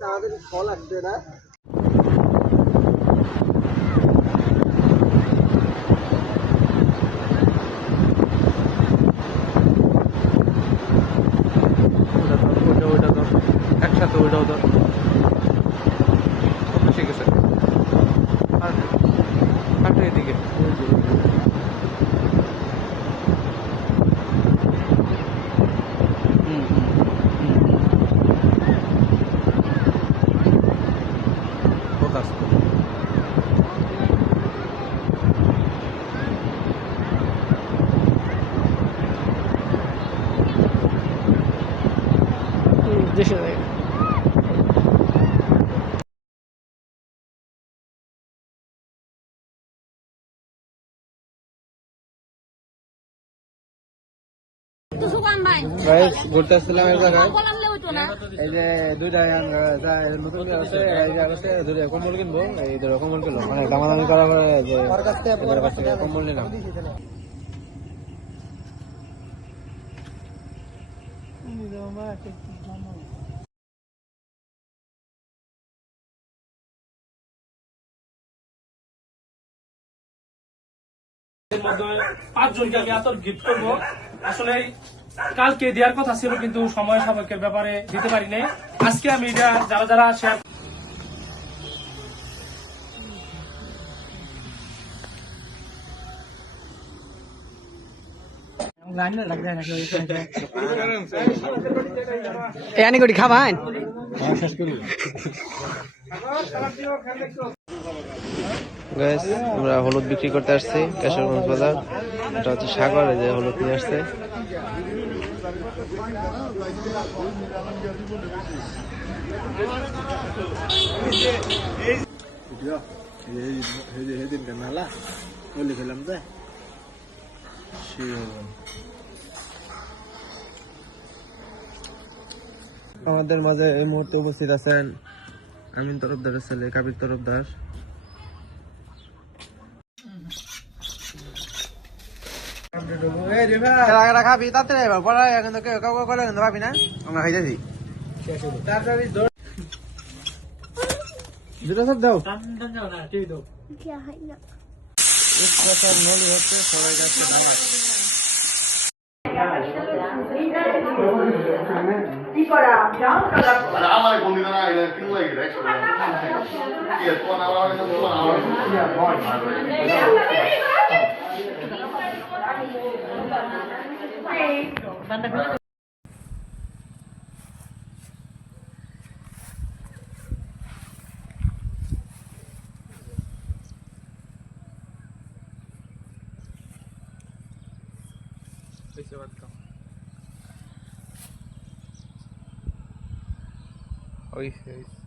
তাড়াতাড়ি ফল আসবে না। ওইটা ধর একসাথে ওইটাও ধর ঠিক আছে আর এদিকে দেশে যায় ঘুরতে আসছিলাম এক জায়গায়, এই যে দুইটা নতুন আছে দুইটা কম্বল কিনবো, এই দুটো কম্বল কিনবো মানে দামাদামি করা করে যে কাছ থেকে কম্বল নিলাম। পাঁচজনকে আমি এত গিফট করবো, আসলে কালকে দেওয়ার কথা ছিল কিন্তু সময় সাপেক্ষের ব্যাপারে দিতে পারি নাই। আজকে আমি এটা যারা যারা শেয়ার এনে করি খাবান আমরা হলুদ বিক্রি করতে আসছি কেশরগঞ্জ বাজার। এটা হচ্ছে সাগর, এই যে হলুদ নিয়ে আসছে। আমাদের মাঝে এই মুহূর্তে উপস্থিত আছেন আমিন তরফদারের ছেলে কাবির তরফদার। খাবি তাড়াতাড়ি পড়া কিন্তু কাউকে করে কিন্তু ভাবি না, আমরা খাইতেছি দুটো সব দাও নলি হচ্ছে সবাই যাচ্ছে। Oíste.